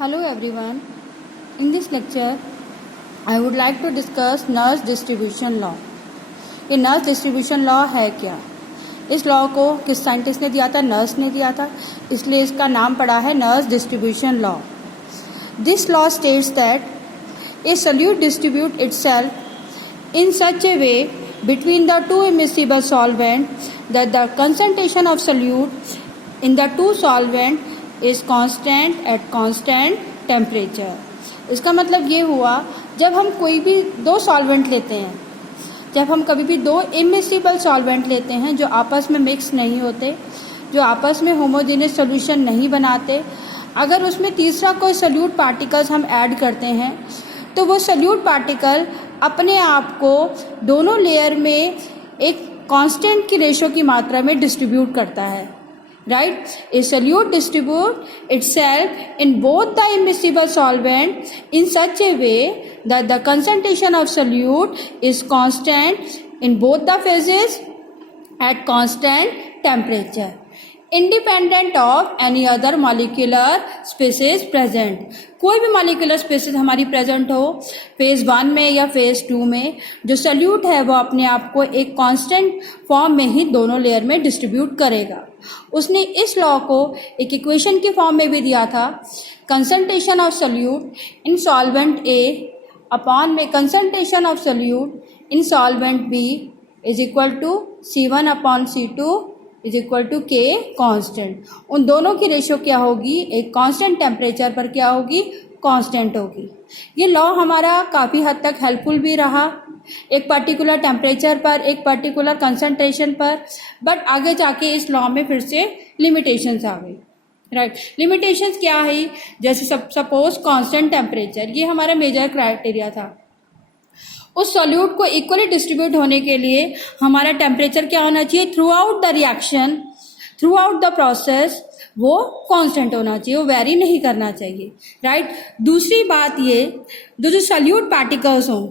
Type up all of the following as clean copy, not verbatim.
Hello everyone. In this lecture, I would like to discuss nurse distribution law. ये nurse distribution law है क्या? इस law को किस साइंटिस्ट ने दिया था? नर्स ने दिया था, इसलिए इसका नाम पड़ा है nurse distribution law. This law states that A solute distribute itself in such a way between the two immiscible solvent that the concentration of solute in the two solvent is constant at constant temperature. इसका मतलब ये हुआ, जब हम कोई भी दो solvent लेते हैं, जब हम कभी भी दो इमिसिबल सॉल्वेंट लेते हैं जो आपस में मिक्स नहीं होते, जो आपस में होमोजेनियस सॉल्यूशन नहीं बनाते, अगर उसमें तीसरा कोई सॉल्यूट पार्टिकल्स हम ऐड करते हैं तो वो सॉल्यूट पार्टिकल अपने आप को दोनों लेयर में एक कांस्टेंट की रेशो की मात्रा में डिस्ट्रीब्यूट करता है. Right? A solute distribute itself in both the immiscible solvent in such A way that the concentration of solute is constant in both the phases eight constant temperature independent of any other molecular species present. कोई भी molecular species हमारी present हो phase 1 में या phase 2 में, जो solute है वो अपने आप को एक कांस्टेंट फॉर्म में ही दोनों लेयर में डिस्ट्रीब्यूट करेगा. उसने इस लॉ को एक इक्वेशन की फॉर्म में भी दिया था. Concentration of solute in solvent A upon में concentration of solute in solvent B is equal to C1 upon C2 is equal to K constant. उन दोनों की रेशो क्या होगी? एक कांस्टेंट टेम्परेचर पर क्या होगी? कांस्टेंट होगी. ये लॉ हमारा काफ़ी हद तक हेल्पफुल भी रहा एक पर्टिकुलर टेम्परेचर पर, एक पर्टिकुलर कंसंट्रेशन पर, बट आगे जाके इस लॉ में फिर से लिमिटेशंस आ गई. राइट? लिमिटेशंस क्या है? जैसे सपोज कांस्टेंट टेम्परेचर, ये हमारा मेजर क्राइटेरिया था. उस सॉल्यूट को इक्वली डिस्ट्रीब्यूट होने के लिए हमारा टेम्परेचर क्या होना चाहिए? Through out the reaction, through out the process वो कांस्टेंट होना चाहिए, वो वेरी नहीं करना चाहिए. राइट? दूसरी बात ये, जो सॉल्यूट पार्टिकल्स हों,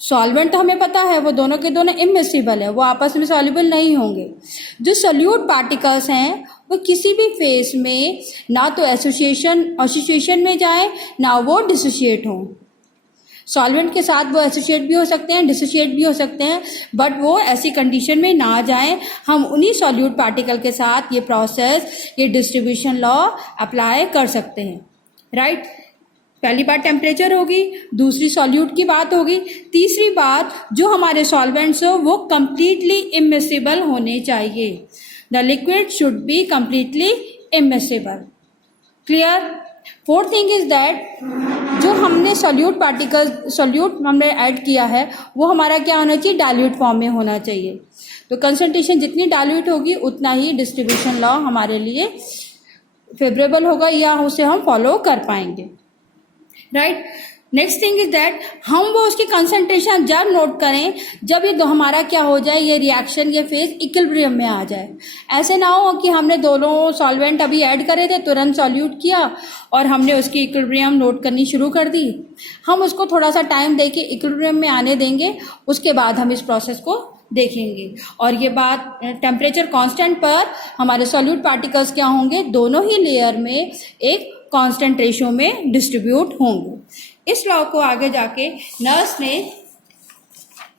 सॉल्वेंट तो हमें पता है वो दोनों के दोनों इमिसिबल है, वो आपस में सॉल्युबल नहीं होंगे. जो सॉल्यूट पार्टिकल्स हैं वो किसी भी फेज में ना तो एसोसिएशन में जाए, ना वो डिसोशिएट हों. सॉल्वेंट के साथ वो एसोसिएट भी हो सकते हैं, डिसोशिएट भी हो सकते हैं, बट वो ऐसी कंडीशन में ना जाएं. हम उन्हीं सॉल्यूट पार्टिकल के साथ ये प्रोसेस, ये डिस्ट्रीब्यूशन लॉ अप्लाई कर सकते हैं. राइट? पहली बात टेम्परेचर होगी, दूसरी सॉल्यूट की बात होगी, तीसरी बात जो हमारे सॉल्वेंट्स हो वो कंप्लीटली इमिसिबल होने चाहिए. The liquid should be completely immiscible. Clear? Fourth thing is that जो हमने सॉल्यूट हमने ऐड किया है वो हमारा क्या होना चाहिए? डाइल्यूट फॉर्म में होना चाहिए. तो कंसंट्रेशन जितनी डाइल्यूट होगी उतना ही डिस्ट्रीब्यूशन लॉ हमारे लिए फेवरेबल होगा या उसे हम फॉलो कर पाएंगे. Right? Next thing is that हम वो उसकी कंसंट्रेशन जब नोट करें जब ये हमारा क्या हो जाए, ये रिएक्शन, ये फेज इक्विलिब्रियम में आ जाए. ऐसे ना हो कि हमने दोनों सॉल्वेंट अभी ऐड करे थे, तुरंत सॉल्यूट किया और हमने उसकी इक्विलिब्रियम नोट करनी शुरू कर दी. हम उसको थोड़ा सा टाइम देके इक्विलिब्रियम में आने देंगे, उसके बाद हम इस प्रोसेस को देखेंगे. और ये बात टेम्परेचर कांस्टेंट पर हमारे सॉल्यूट पार्टिकल्स क्या होंगे? दोनों ही लेयर में एक कांस्टेंट रेशियो में डिस्ट्रीब्यूट होंगे. इस लॉ को आगे जाके नर्स ने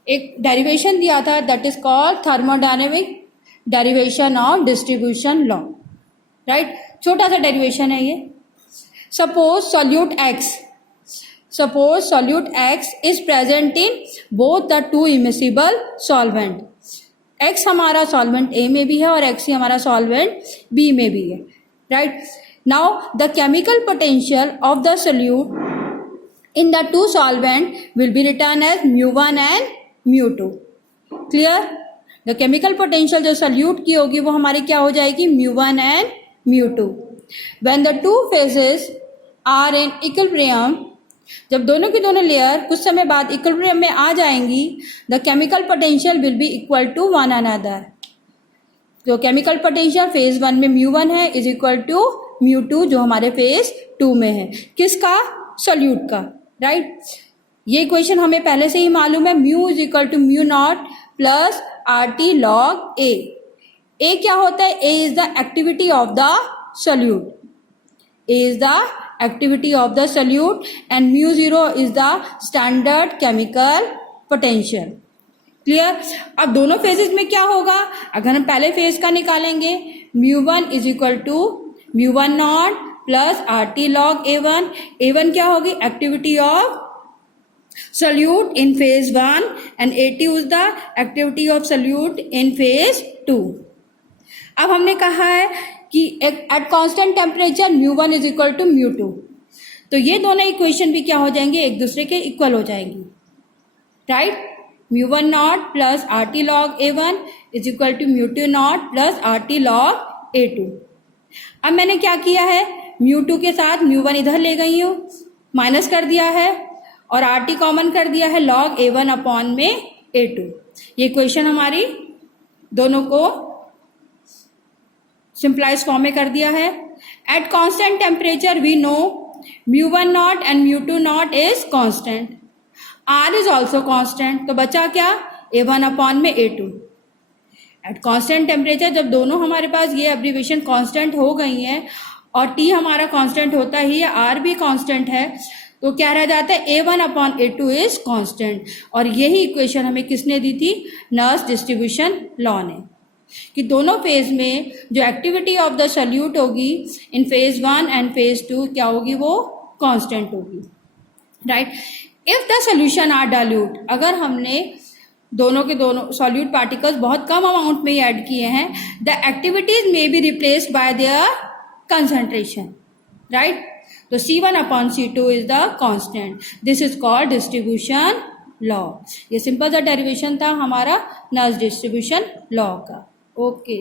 एक डेरिवेशन दिया था, that is called thermodynamic derivation of distribution law. Right? छोटा सा डेरिवेशन है ये. Suppose solute x is present in both the two immiscible solvent. X हमारा सॉल्वेंट ए में भी है और एक्स ही हमारा सॉल्वेंट बी में भी है. Right? Now the chemical potential of the solute in the two solvent will be written as mu1 and mu2. Clear? The chemical potential जो solute की होगी वो हमारी क्या हो जाएगी? mu1 and mu2. When the two phases are in equilibrium, जब दोनों की दोनों लेयर कुछ समय बाद इक्विलिब्रियम में आ जाएंगी, the chemical potential will be equal to one another. जो केमिकल पोटेंशियल फेज 1 में mu1 है इज इक्वल टू mu2 जो हमारे फेज 2 में है. किसका? सॉल्यूट का. राइट? ये इक्वेशन हमें पहले से ही मालूम है. Mu is equal to mu naught plus RT log A. A क्या होता है? A is the activity of the solute. A is the activity of the solute and mu 0 is the standard chemical potential. Clear. अब दोनों phases में क्या होगा, अगर हम पहले फेज का निकालेंगे, μ1 is equal to μ1 naught plus RT log A1. A1 क्या होगी, activity of solute in phase 1 and A2 is the activity of solute in phase 2. अब हमने कहा है कि at constant temperature μ1 is equal to μ2, तो ये दोनों इक्वेशन भी क्या हो जाएंगे, एक दूसरे के इक्वल हो जाएंगी, right. μ1 naught plus RT log A1 is equal to μ2 naught plus RT log A2. अब मैंने क्या किया है, μ2 के साथ μ1 इधर ले गई हूँ, माइनस कर दिया है और RT कॉमन कर दिया है log A1 अपॉन में A2. ये इक्वेशन हमारी दोनों को सिंप्लाइज फॉर्म में कर दिया है. At constant temperature we know μ1 naught and μ2 naught is constant, R is also constant, तो बचा क्या, A1 अपॉन में A2. एट कांस्टेंट टेम्परेचर जब दोनों हमारे पास ये एब्रीविएशन कांस्टेंट हो गई हैं और T हमारा कांस्टेंट होता ही है, R भी कांस्टेंट है, तो क्या रह जाता है, A1 upon A2 is constant. और यही इक्वेशन हमें किसने दी थी, नर्स डिस्ट्रीब्यूशन लॉ ने, कि दोनों फेज में जो एक्टिविटी ऑफ द सॉल्यूट होगी इन फेज 1 एंड फेज 2 क्या होगी, वो कांस्टेंट होगी, right. If the solution are dilute, अगर हमने दोनों के दोनों सॉल्यूट पार्टिकल्स बहुत कम अमाउंट में ही ऐड किए हैं, the activities may be replaced by there concentration, right. तो C1 upon C2 is the constant. This is called distribution law. ये सिंपल सा डेरिवेशन था हमारा नर्स डिस्ट्रीब्यूशन लॉ का. ओके.